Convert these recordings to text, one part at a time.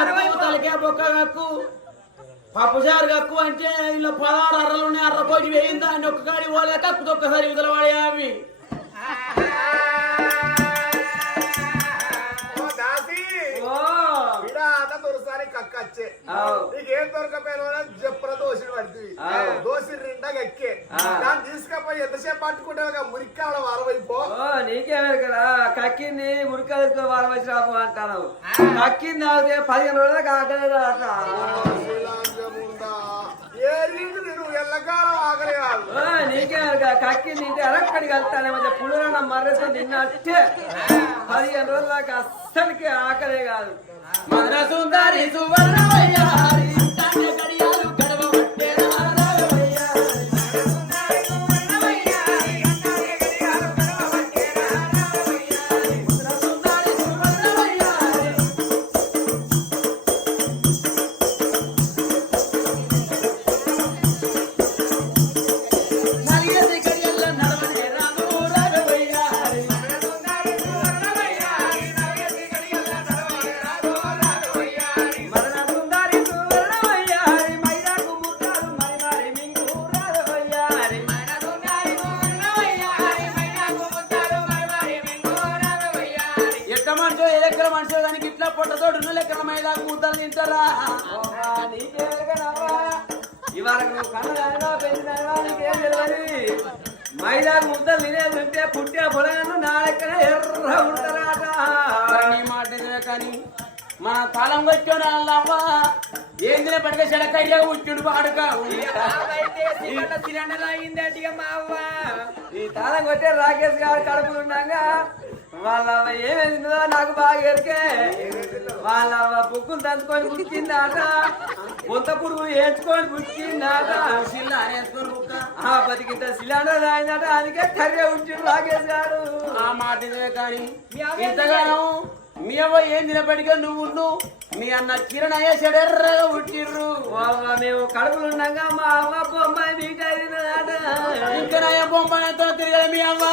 అరవై తలకే బొక్క కక్కు. పప్పుచారు కక్కు అంటే ఇలా పదహారు అర్రలు ఉన్నాయి అర్ర కోటి వేయిందా అని ఒక్కగాడి ఓలే కక్కుతో ఒక్కసారి ఇవతల వాడే అవి ఆవ్. నీకేం దొరకపోయినా చెప్పుల దోషుడు పడుతుంది. దోసి నిండా ఎక్కే ఆ. దాన్ని తీసుకపోయి ఎంతసేపు పట్టుకుంటావు మురికాడ వారమైపో ఓ నీకేమే కదా. కక్కింది మురికాయలతో వారం వచ్చి రాపు అంటాను కక్కింది తాగితే పదిహేను రోజులు కాకలేదు అట. ఏ రీతి నేను ఎల్లకాలం ఆకలి కాదు ఓ నీకేమే కదా. కక్కింది తింటే అరక్కడికి వెళ్తానే మధ్య పుల్లన మర్రతో తిన్నట్టే పదిహేను రోజుల దాకా అస్సలకి ఆకలే కాదు. మన సుందరి సువర్ణమయ్యారి. పొట్టతోడు ఉన్న లెక్కల మైదాకు ముద్దలు తింటారా ఇవాళ నువ్వు కన్నదానివా పెళ్ళిదానివా నీకేం తెలియదు. మైదాకు ముద్దలు ఉంటే పుట్టే పొలగాను నా లెక్కన ఎర్ర ఉంటారాట మాట కానీ మన తలం వచ్చాడు అల్లవ్వ ఏం తినే పడక చెడకయ్యా ఉచ్చుడు పాడుక సిలిండర్ అయింది మా అవ్వ. ఈ తాళం కొట్టే రాకేష్ గారు కడుపులు ఉండగా వాళ్ళ అవ్వ ఏమేమి తిన్నదో నాకు బాగా ఎరికే. వాళ్ళ అవ్వ బుక్కులు దంచుకొని బుక్కిందాట కొంత పురుగు ఏడ్చుకొని బుక్కిందాట ఆ బతికింత సిలిండర్ అయిందట అందుకే కర్రే ఉంచి రాకేష్ గారు. ఆ మాట కానీ ఇంతగానో మీ అవ్వ ఏం తినపడిగా నువ్వు. మీ అన్న కిరణ్ అయ్యే చెడెర్రగా పుట్టిర్రు. మేము కడుపులు ఉన్నాగా మా అవ్వ బొమ్మాయి మీట ఇంకా నయ్య బొమ్మాయితో తిరగలే మీ అవ్వ.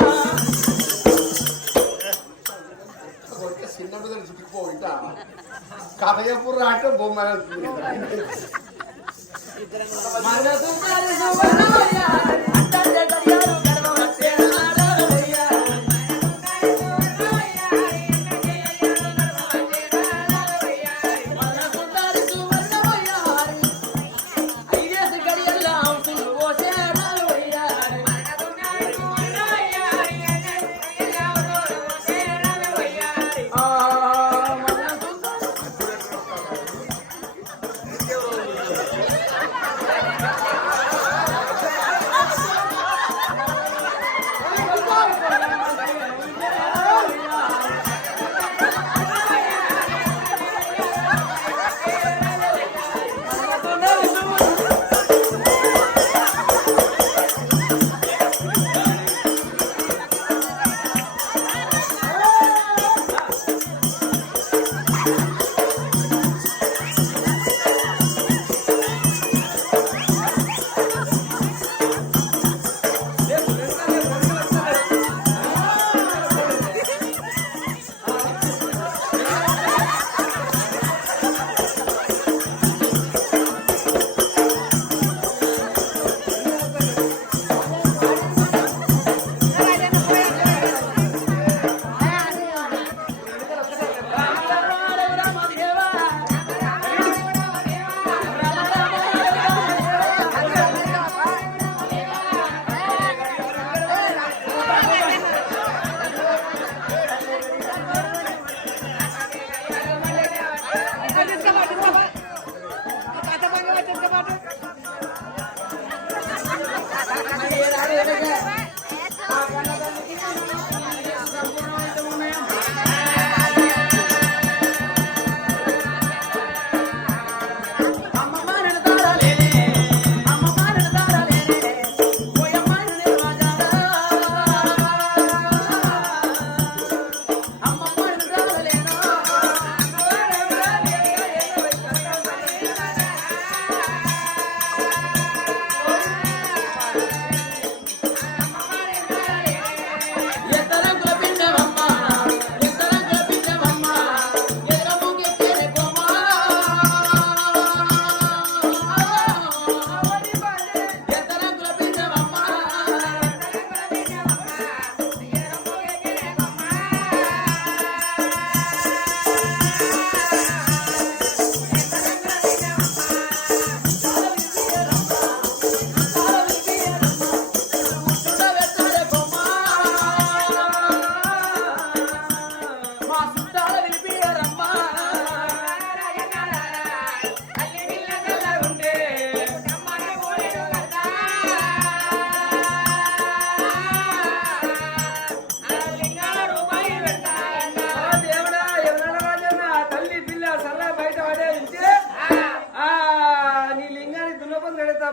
చిన్న బిడ్డలు చుట్టుకుపో ఇంట కథ బొమ్మ మనసు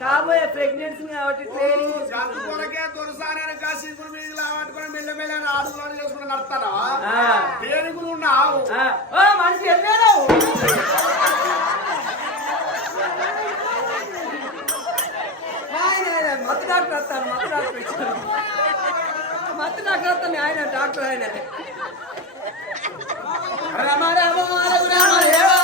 కాబోయే ప్రెగ్నెన్సీ కాబట్టి ట్రైనింగ్ గంతు కొరకే దొరసాని కాశీపురం మీద లావట్టుకొని మెల్ల మెల్ల ఆడుకోవడం చేసుకుని నడతానా? ఆ. పేరుకు ఉన్నావు? మనిషి ఆయన మత్తు డాక్టర్ వస్తాను మత్తు డాక్టర్ మత్తు డాక్టర్ వస్తాను ఆయన డాక్టర్ ఆయన రమ రమ రఘు రమ దేవా. రమ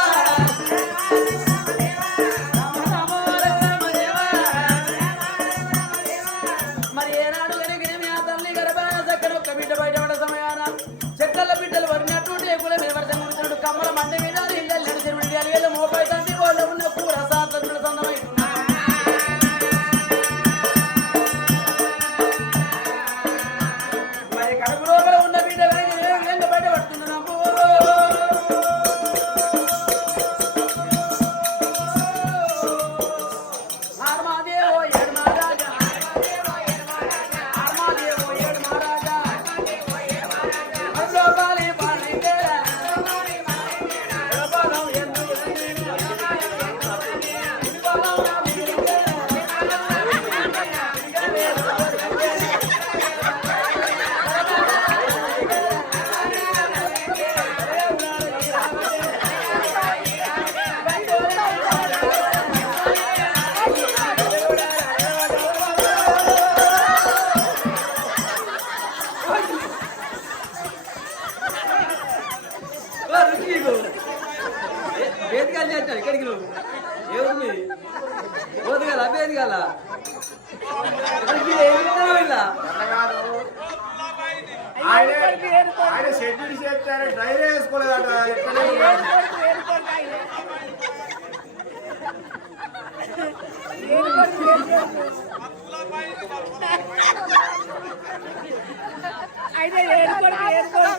అయితే ఏడుకోడు ఏడుకోడు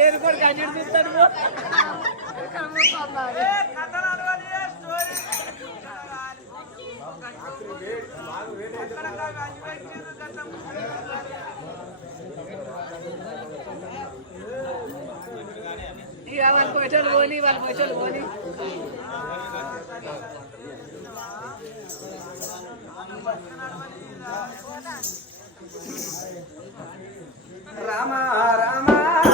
ఏడుకోడు కన్నీడు వాళ్ళు పోయేటోళ్ళు పోని వాళ్ళు పోయేటోళ్ళు పోని. రామ రామ.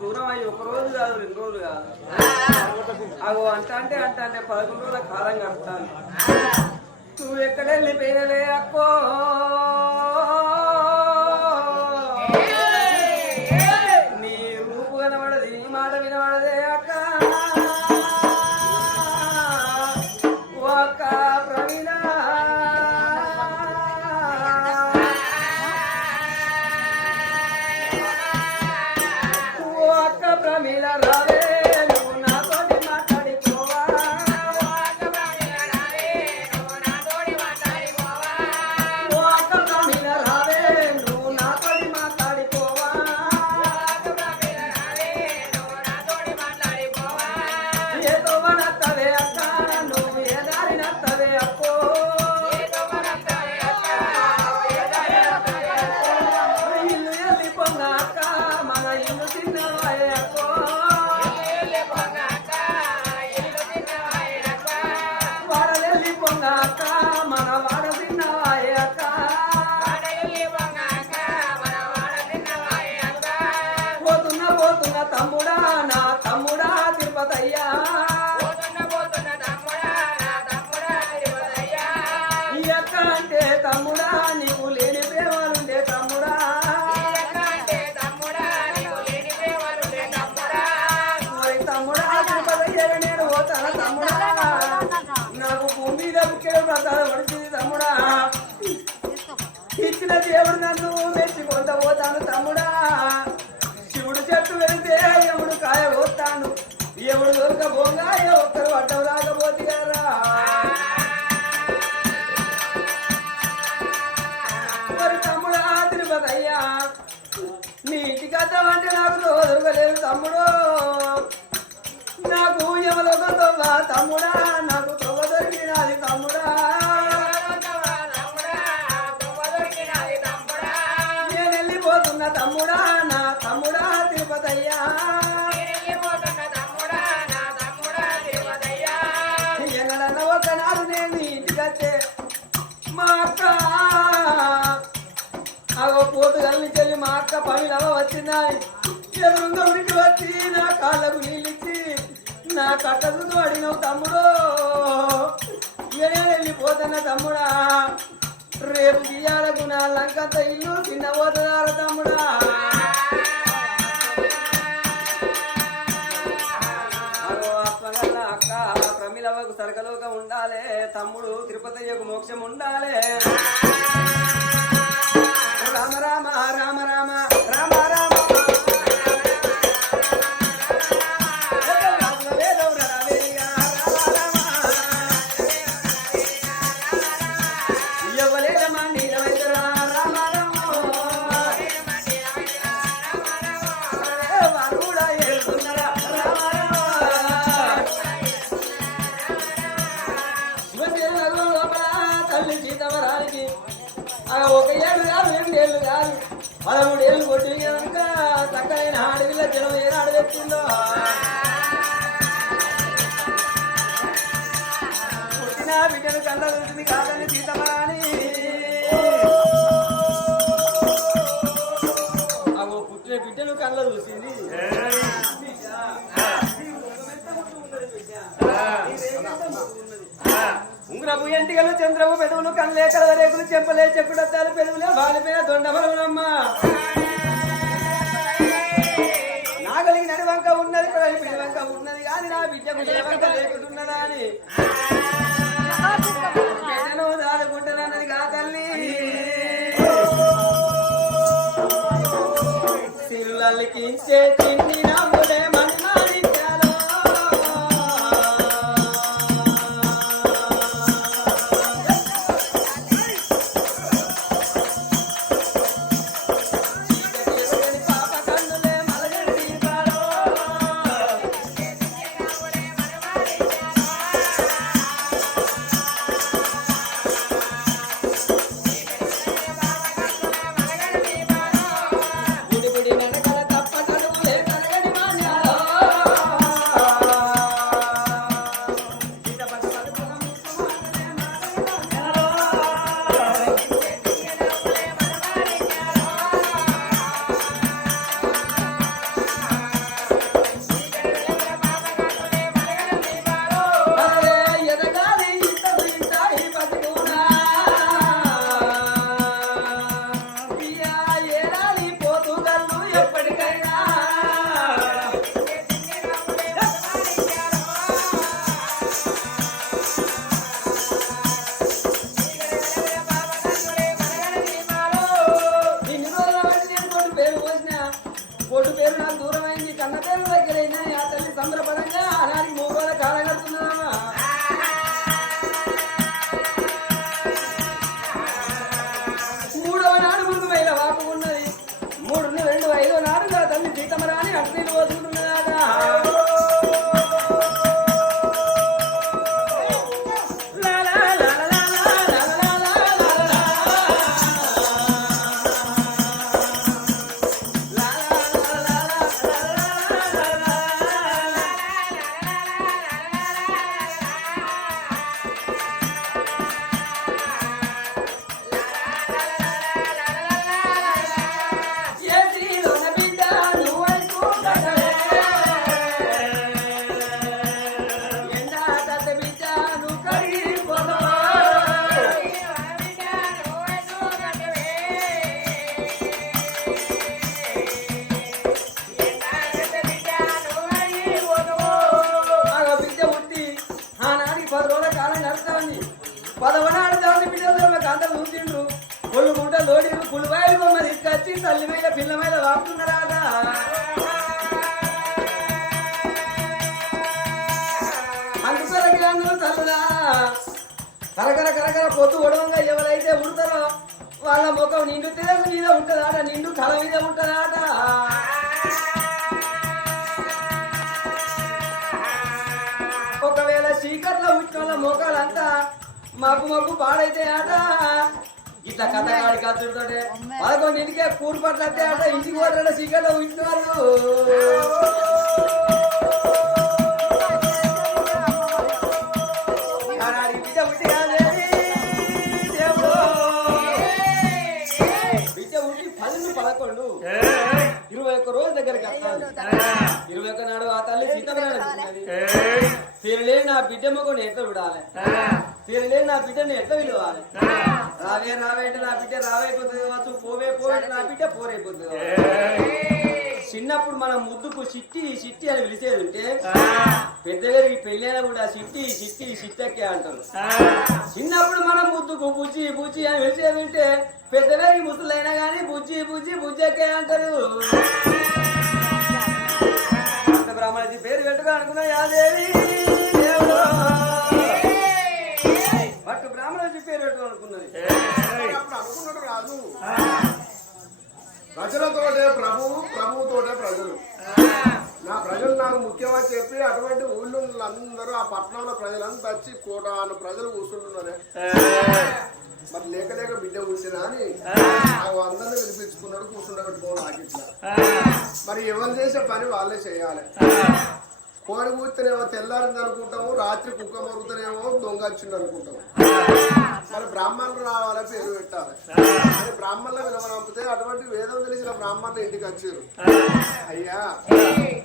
దూరం అయ్యి ఒక రోజు కాదు రెండు రోజులు కాదు. అగో అంట అంటే అంట అంటే పదకొండు రోజుల కాలం కడతాను నువ్వు ఎక్కడ వెళ్ళిపోయినవే అక్కో. ప్రసాదం పడుతుంది తమ్ముడా. ఇచ్చిన దేవుడు నన్ను మెచ్చుకుంట పోతాను తమ్ముడా. శివుడు చెట్టు వెళితే ఎవడు కాయ పోతాను ఎవడు దొరక పోగా ఒక్కరు అడ్డం రాకపోతే కదా మరి తమ్ముడా తిరుపతి అయ్యా నీ ఇంటికి అంటే నాకు దొరకలేదు తమ్ముడు. నాకు ఎవరొక తమ్ముడా నాకు తొగ దొరికినది తమ్ముడా. వెళ్ళి వచ్చినాయి. అక్క వచ్చి నా కాళ్ళకు నీళ్ళిచ్చి నా కట్టకు తోడినవు తమ్ముడు. వెళ్ళిపోతున్న తమ్ముడా. రేపు తీయాలకు నా లంకంత ఇల్లు చిన్న పోతున్నారు తమ్ముడా. అగో అప్పగల్ల అక్క ప్రమిలవకు సరకలోక ఉండాలే. తమ్ముడు తిరుపతయ్యకు మోక్షం ఉండాలే. రామ రామ రామ రామ. ఒక ఏళ్ళు కాదు రెండు ఏళ్ళు కాదు పదమూడు ఏళ్ళు కొట్టి కనుక చక్కనైన ఆడవిల్ల జనం ఏ పెట్టిందో పుట్టిన బిడ్డను కళ్ళ చూసింది కాదని సీతమరాని అగో పుట్టిన బిడ్డను కళ్ళ చూసింది ఉన్నది ఉంగరపు ఎంటికలు చంద్రపు పెదవులు కళ్ళే కలవ రేకులు చెంపలే చెక్కుడద్దాలు పెదవులే వాలిపోయిన దొండమలమ్మ నాగలికి నడివంక ఉన్నది కొడలి పిడివంక ఉన్నది కానీ నా బిడ్డకు వంక లేకుంటున్నదా అని. బిడ్డను దాడుకుంటానన్నది కా తల్లి. సిల్లలికించే చేతి తల్లి మీద పిల్ల మీద వాడుతున్నారాట అందుకల జ్ఞానం తల్లులా. కరకర కరకర పొద్దు ఒడవంగా ఎవరైతే ఉడతారో వాళ్ళ ముఖం నిండు తిరగ మీద ఉంటుందాట నిండు తల మీద ఉంటుందాట. ఒకవేళ చీకట్లో వచ్చిన వాళ్ళ ముఖాలంతా మబ్బు మబ్బు పాడైతే ఆట ఇట్లా కథ కాడి కత్తుడితోటే పదకొండు ఇంటికే కూరు పట్ల ఆట ఇంటికి పోతాడ చీకట్లో ఉంటున్నారు. పదకొండు. ఇరవై ఒక్క రోజు దగ్గరికి వస్తాను ఇరవై ఒక్క నాడు ఆ తల్లి సీతమనాడు తీరలే నా బిడ్డ మొగని ఎట్లా విడాలి తీరలే నా బిడ్డని ఎట్లా విలువాలి? రావే రావే అంటే నా బిడ్డ రావైపోతుంది కావచ్చు పోవే పోవే నా బిడ్డ పోరైపోతుంది. చిన్నప్పుడు మనం ముద్దుకు సిట్టి సిట్టి అని పిలిచేది ఉంటే పెద్దగారికి పెళ్ళైనా కూడా సిట్టి సిట్టి సిట్టక్కే అంటారు. చిన్నప్పుడు మనం ముద్దుకు బుజ్జి బుజ్జి అని పిలిచేది ఉంటే పెద్దగారికి ముసలైనా కానీ బుజ్జి బుజ్జి బుజ్జక్కే అంటారు. బ్రాహ్మణి పేరు పెట్టుకో అనుకున్నా యాదేవి పెట్టుకో అనుకున్నది. అప్పుడు అనుకున్నాడు రాదు ప్రజలతోటే ప్రభువు ప్రభువుతోటే ప్రజలు. నా ప్రజలు నాకు ముఖ్యమని చెప్పి అటువంటి ఊళ్ళో అందరూ ఆ పట్టణంలో ప్రజలంతా వచ్చి కోటాను ప్రజలు కూర్చుంటున్నారే. మరి లేక లేక బిడ్డ కూర్చున్నా అని అందరిని వినిపించుకున్నాడు కూర్చుండబెట్టుకోవాలి ఆకిట్లా మరి ఎవరు చేసే పని వాళ్ళే చేయాలి. కోడి కూర్చునేమో తెల్లారింది అనుకుంటాము రాత్రి కుక్క మరుగుతనేమో దొంగ వచ్చింది అనుకుంటాము. మరి బ్రాహ్మణులు రావాలా పేరు పెట్టాలి. మరి బ్రాహ్మణుల విలువ అటువంటి వేదం తెలిసిన బ్రాహ్మణులు ఇంటికి వచ్చారు. అయ్యా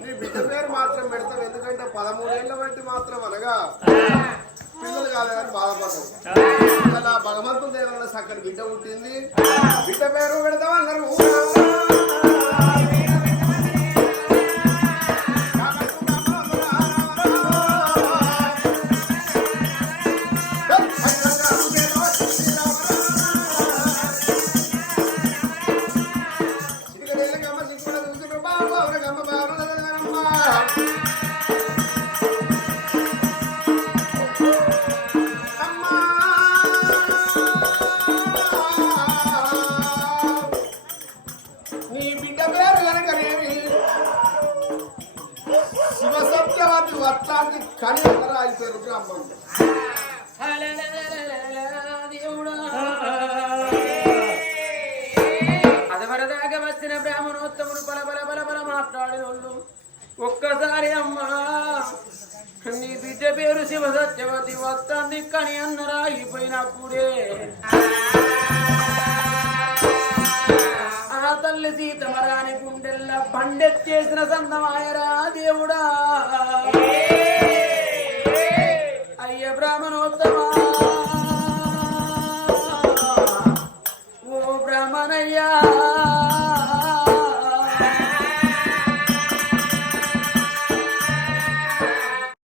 నీ బిడ్డ పేరు మాత్రం పెడతాం ఎందుకంటే పదమూడేళ్ళ వంటి మాత్రం అనగా పిల్లలు కాలేదని బాధపడ్డాం అలా భగవంతుని దేవుల చక్కని బిడ్డ పుట్టింది. బిడ్డ పేరు పెడతాం అన్నారు మాట్లాడినోళ్ళు ఒక్కసారి అమ్మా నీ బిడ్డ పేరు శివ సత్యవతి వస్తుంది కని అన్నరా అయిపోయినప్పుడే ఆ తల్లి సీతమరాని గుండెల్లా పండెత్తేసిన సందమాయరా దేవుడా. అయ్య బ్రాహ్మణోత్తమ. ఓ బ్రాహ్మణయ్యా.